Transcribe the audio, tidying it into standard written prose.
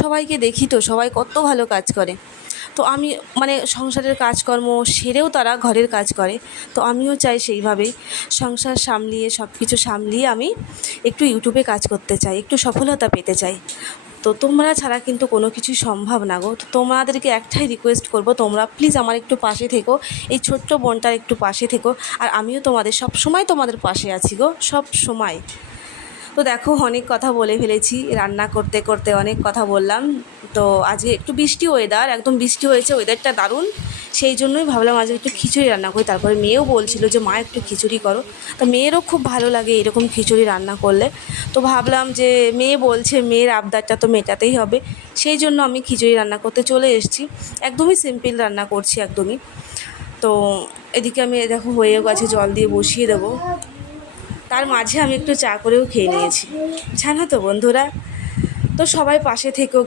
সবাইকে দেখি তো সবাই কত ভালো কাজ করে। তো আমি মানে সংসারের কাজকর্ম সেরেও তারা ঘরের কাজ করে। তো আমিও চাই সেইভাবেই সংসার সামলিয়ে সব কিছু সামলিয়ে আমি একটু ইউটিউবে কাজ করতে চাই, একটু সফলতা পেতে চাই। তো তোমরা ছাড়া কিন্তু কোনো কিছুই সম্ভব না গো। তো তোমাদেরকে একটাই রিকোয়েস্ট করব, তোমরা প্লিজ আমার একটু পাশে থেকো, এই ছোট্ট বোনটার একটু পাশে থেকো। আর আমিও তোমাদের সব সময় তোমাদের পাশে আছি গো, সব সময়। তো দেখো অনেক কথা বলে ফেলেছি, রান্না করতে করতে অনেক কথা বললাম। তো আজকে একটু বৃষ্টি ওয়েদার, একদম বৃষ্টি হয়েছে, ওয়েদারটা দারুণ। সেই জন্যই ভাবলাম আজকে একটু খিচুড়ি রান্না করি। তারপরে মেয়েও বলছিল যে মা একটু খিচুড়ি করো। তো মেয়েরও খুব ভালো লাগে এরকম খিচুড়ি রান্না করলে। তো ভাবলাম যে মেয়ে বলছে, মেয়ের আবদারটা তো মেটাতেই হবে। সেই জন্য আমি খিচুড়ি রান্না করতে চলে এসেছি। একদমই সিম্পল রান্না করছি একদমই। তো এদিকে আমি দেখো হয়ে গেছে, জল দিয়ে বসিয়ে দেবো। তার মাঝে আমি একটু চা করেও খেয়ে নিয়েছি, জানো তো বন্ধুরা। তো সবাই পাশে থেকো।